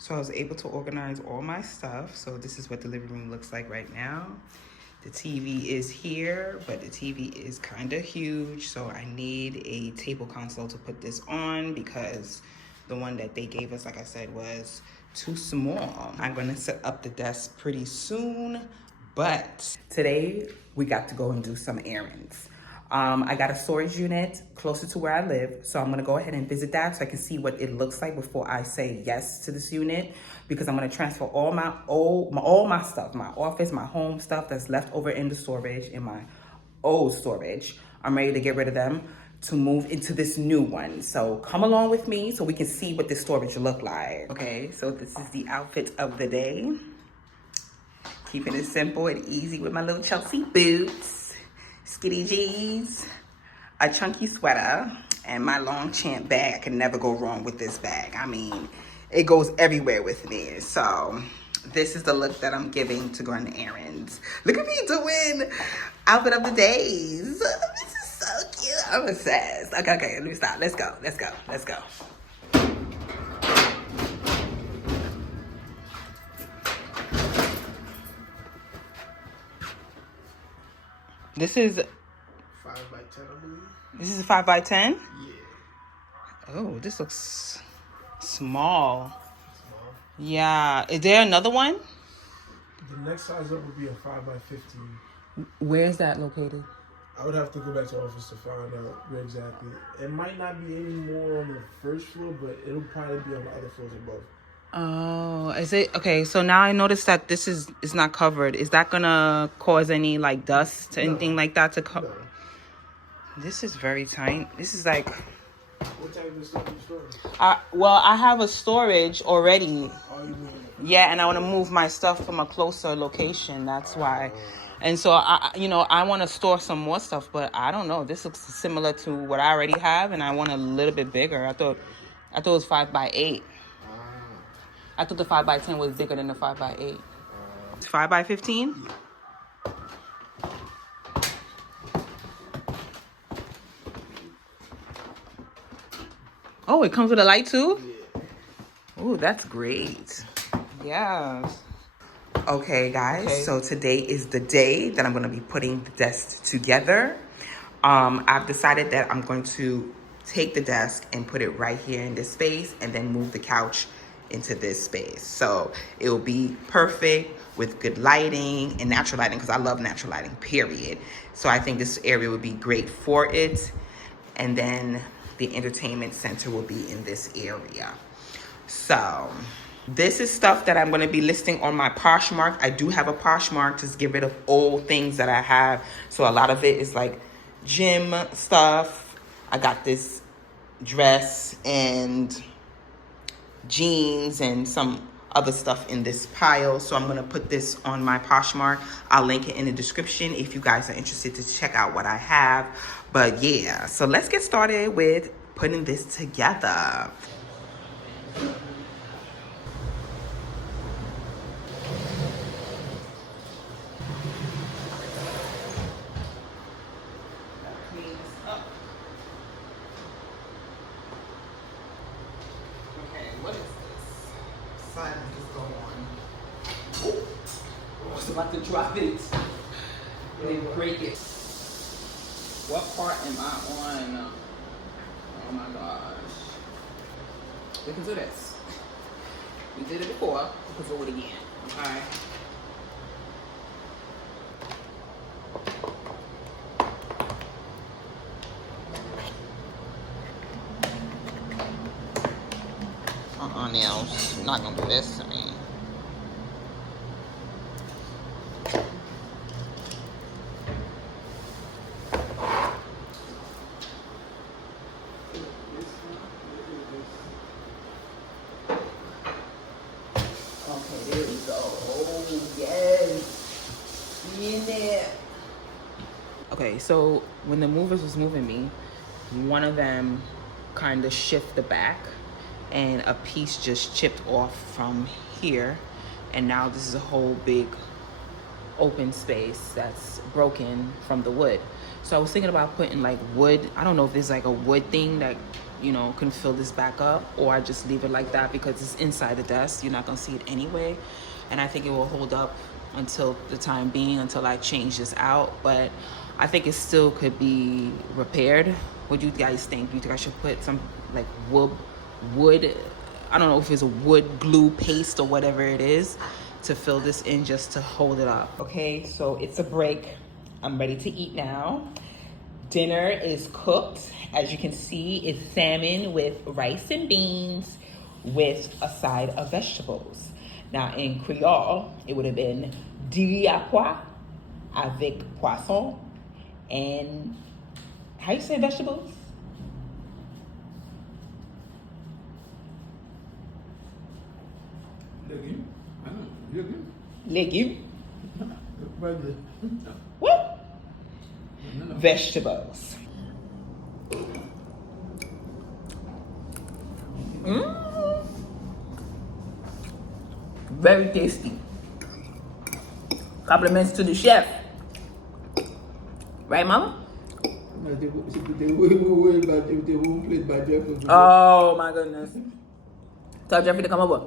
So I was able to organize all my stuff. So this is what the living room looks like right now. The TV is here, but the TV is kind of huge. So I need a table console to put this on because the one that they gave us, like I said, was too small. I'm gonna set up the desk pretty soon, but today we got to go and do some errands. I got a storage unit closer to where I live, so I'm gonna go ahead and visit that so I can see what it looks like before I say yes to this unit, because I'm gonna transfer all my stuff, my office, my home stuff that's left over in the storage, in my old storage. I'm ready to get rid of them to move into this new one. So come along with me so we can see what this storage look like. Okay, so this is the outfit of the day. Keeping it simple and easy with my little Chelsea boots, skinny jeans, a chunky sweater, and my long champ bag. I can never go wrong with this bag. I mean, it goes everywhere with me. So this is the look that I'm giving to go on errands. Look at me doing outfit of the days. This is so cute. I'm obsessed. Okay, let me stop. Let's go. This is 5 by 10, I believe. This is a 5 by 10? Yeah. Oh, this looks small. Yeah. Is there another one? The next size up would be a 5 by 15. Where is that located? I would have to go back to the office to find out where exactly. It might not be any more on the first floor, but it'll probably be on the other floors above. Oh, is it? Okay, so now I noticed that this is not covered. Is that gonna cause any like dust or anything like that to come? No. This is very tight. This is like... What type of stuff are you storing? Well, I have a storage already. Oh, you mean? Yeah, and I want to move my stuff from a closer location. That's why. And so, I want to store some more stuff, but I don't know. This looks similar to what I already have, and I want a little bit bigger. I thought it was 5 by 8. I thought the 5 by 10 was bigger than the 5 by 8. 5 by 15? Oh, it comes with a light too? Yeah. Oh, that's great. Yes. Okay, guys. So today is the day that I'm going to be putting the desk together. I've decided that I'm going to take the desk and put it right here in this space and then move the couch into this space. So it will be perfect with good lighting and natural lighting, because I love natural lighting, period. So I think this area would be great for it. And then the entertainment center will be in this area. So this is stuff that I'm going to be listing on my Poshmark. I do have a Poshmark to get rid of old things that I have. So a lot of it is like gym stuff. I got this dress and jeans and some other stuff in this pile. So I'm going to put this on my Poshmark. I'll link it in the description if you guys are interested to check out what I have. But yeah, so let's get started with putting this together. About to drop it and break it. What part am I on? Oh my gosh. We can do this. We did it before. We can do it again. Okay. Nails. I'm not gonna do this. I mean. Okay, so when the movers was moving me, one of them kind of shift the back and a piece just chipped off from here. And now this is a whole big open space that's broken from the wood. So I was thinking about putting like wood. I don't know if there's like a wood thing that you know, can fill this back up, or I just leave it like that because it's inside the desk. You're not gonna see it anyway. And I think it will hold up until the time being, until I change this out. But I think it still could be repaired. What do you guys think? Do you think I should put some like wood, I don't know if it's a wood glue paste or whatever it is, to fill this in just to hold it up? Okay, so it's a break. I'm ready to eat now. Dinner is cooked. As you can see, it's salmon with rice and beans with a side of vegetables. Now in Creole, it would have been diapwa avec poisson and, how you say vegetables? Legume. Legume. Legume. Brother. What? Vegetables. Mm. Very tasty. Compliments to the chef. Right, Mama? Oh my goodness. Tell Jeffrey to come over.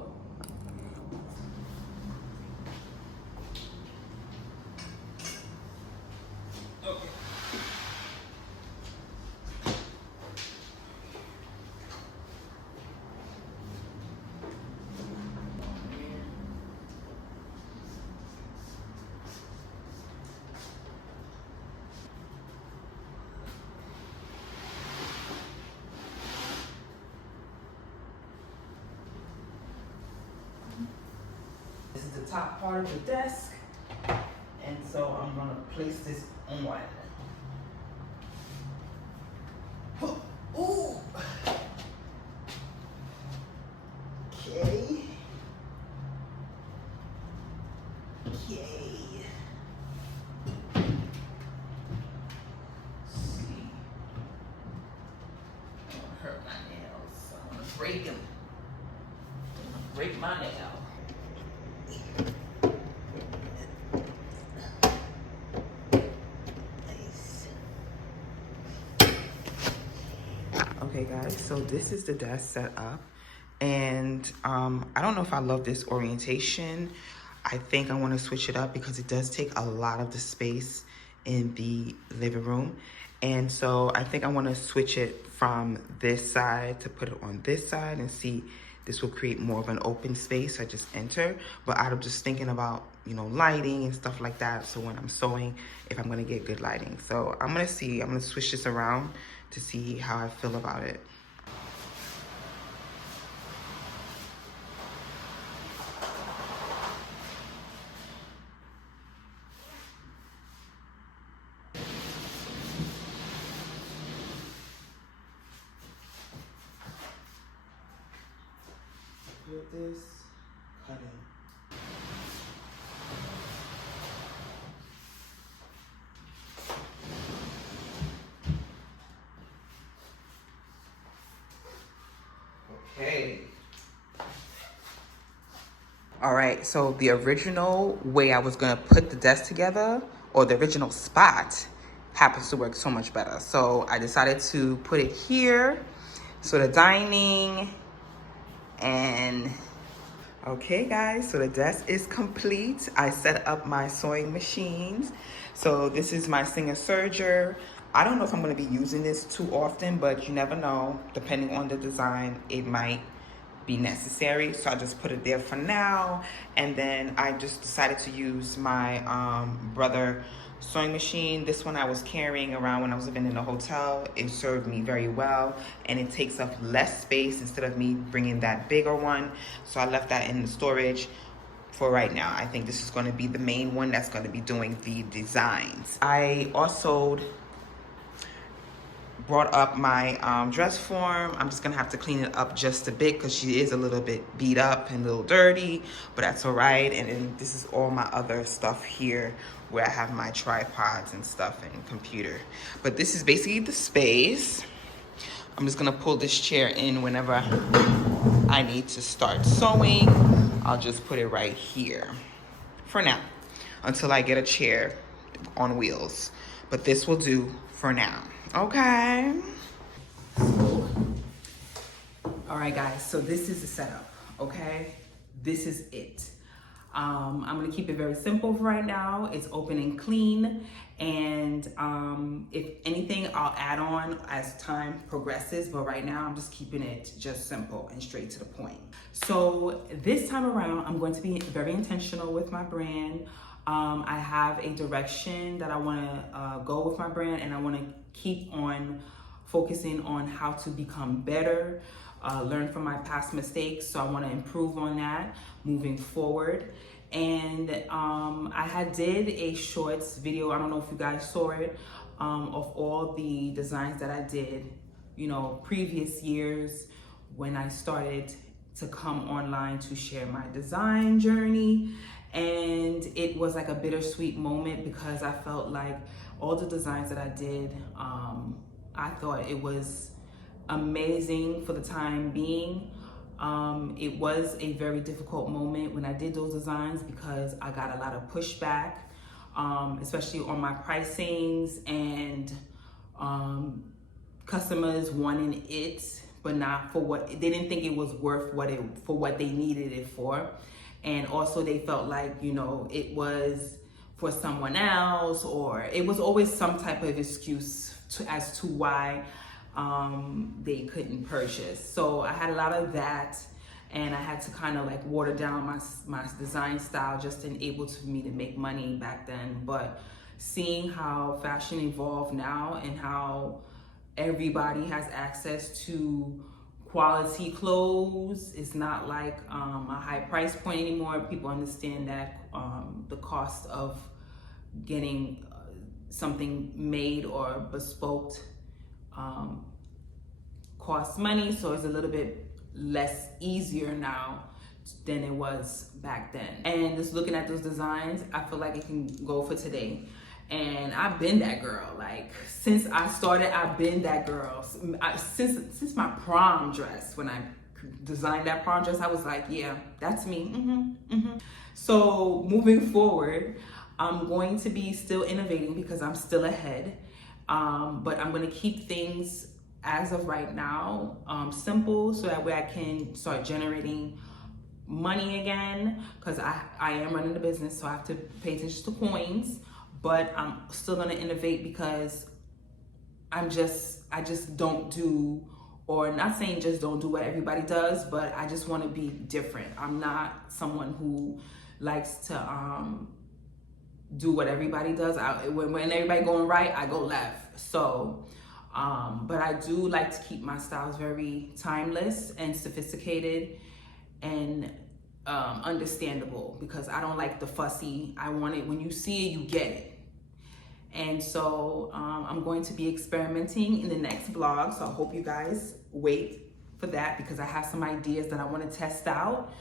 This is the top part of the desk, and so I'm gonna place this on. Ooh. Okay. Okay. Let's see. I don't wanna hurt my nails. I wanna break them. Break my nail. Okay guys, so this is the desk set up, and I don't know if I love this orientation. I think I want to switch it up because it does take a lot of the space in the living room, and so I think I want to switch it from this side to put it on this side and see. This will create more of an open space. I just enter, but out of just thinking about, you know, lighting and stuff like that. So when I'm sewing, if I'm gonna get good lighting. So I'm gonna see, I'm gonna switch this around to see how I feel about it. Put this, cut in. Okay. All right, so the original way I was gonna put the desk together, or the original spot, happens to work so much better. So I decided to put it here. So the dining and okay guys, so the desk is complete. I set up my sewing machines. So this is my Singer Serger. I don't know if I'm gonna be using this too often, but you never know. Depending on the design, it might be necessary. So I just put it there for now. And then I just decided to use my brother sewing machine. This one I was carrying around when I was living in a hotel. It served me very well, and it takes up less space instead of me bringing that bigger one. So I left that in the storage for right now. I think this is going to be the main one that's going to be doing the designs. I also brought up my dress form. I'm just gonna have to clean it up just a bit because she is a little bit beat up and a little dirty, but that's all right. And then this is all my other stuff here where I have my tripods and stuff and computer. But this is basically the space. I'm just gonna pull this chair in whenever I need to start sewing. I'll just put it right here for now until I get a chair on wheels. But this will do for now. Okay. So All right, guys, so this is the setup, okay? This is it. I'm gonna keep it very simple for right now. It's open and clean, and if anything, I'll add on as time progresses, but right now I'm just keeping it just simple and straight to the point. So this time around, I'm going to be very intentional with my brand. I have a direction that I wanna go with my brand, and I wanna keep on focusing on how to become better, learn from my past mistakes. So I want to improve on that moving forward. And I did a shorts video, I don't know if you guys saw it, of all the designs that I did, you know, previous years when I started to come online to share my design journey. And it was like a bittersweet moment because I felt like all the designs that I did, I thought it was amazing for the time being. It was a very difficult moment when I did those designs because I got a lot of pushback, especially on my pricings, and customers wanting it, but not for what they didn't think it was worth for what they needed it for. And also they felt like, you know, it was for someone else, or it was always some type of excuse as to why they couldn't purchase. So I had a lot of that, and I had to kind of like water down my design style just to enable me to make money back then. But seeing how fashion evolved now and how everybody has access to quality clothes, it's not like a high price point anymore. People understand that the cost of getting something made or bespoke costs money, so it's a little bit less easier now than it was back then. And just looking at those designs, I feel like it can go for today. And I've been that girl. Like, since I started, I've been that girl. Since my prom dress, when I designed that prom dress, I was like, yeah, that's me. So moving forward, I'm going to be still innovating because I'm still ahead. But I'm going to keep things as of right now simple, so that way I can start generating money again, because I am running the business, so I have to pay attention to coins. But I'm still going to innovate because I just don't do, or not saying just don't do what everybody does, but I just want to be different. I'm not someone who likes to do what everybody does. When everybody going right, I go left. So but I do like to keep my styles very timeless and sophisticated and understandable, because I don't like the fussy. I want it, when you see it, you get it. And so I'm going to be experimenting in the next vlog, so I hope you guys wait for that, because I have some ideas that I want to test out,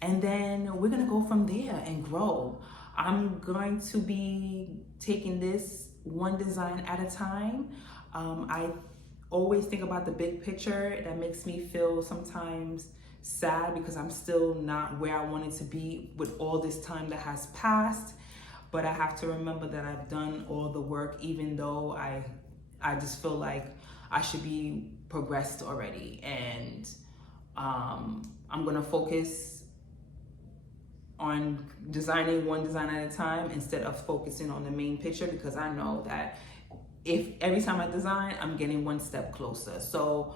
and then we're gonna go from there and grow. I'm going to be taking this one design at a time. I always think about the big picture. That makes me feel sometimes sad because I'm still not where I wanted to be with all this time that has passed. But I have to remember that I've done all the work, even though I just feel like I should be progressed already. And I'm gonna focus on designing one design at a time instead of focusing on the main picture, because I know that if every time I design, I'm getting one step closer. So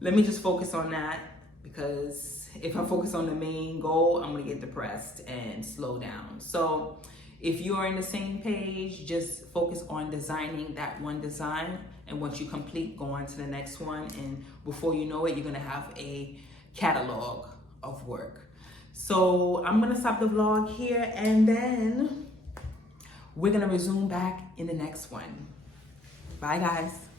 let me just focus on that, because if I focus on the main goal, I'm gonna get depressed and slow down. So if you're in the same page, just focus on designing that one design, and once you complete, go on to the next one, and before you know it, you're gonna have a catalog of work. So I'm gonna stop the vlog here, and then we're gonna resume back in the next one. Bye guys.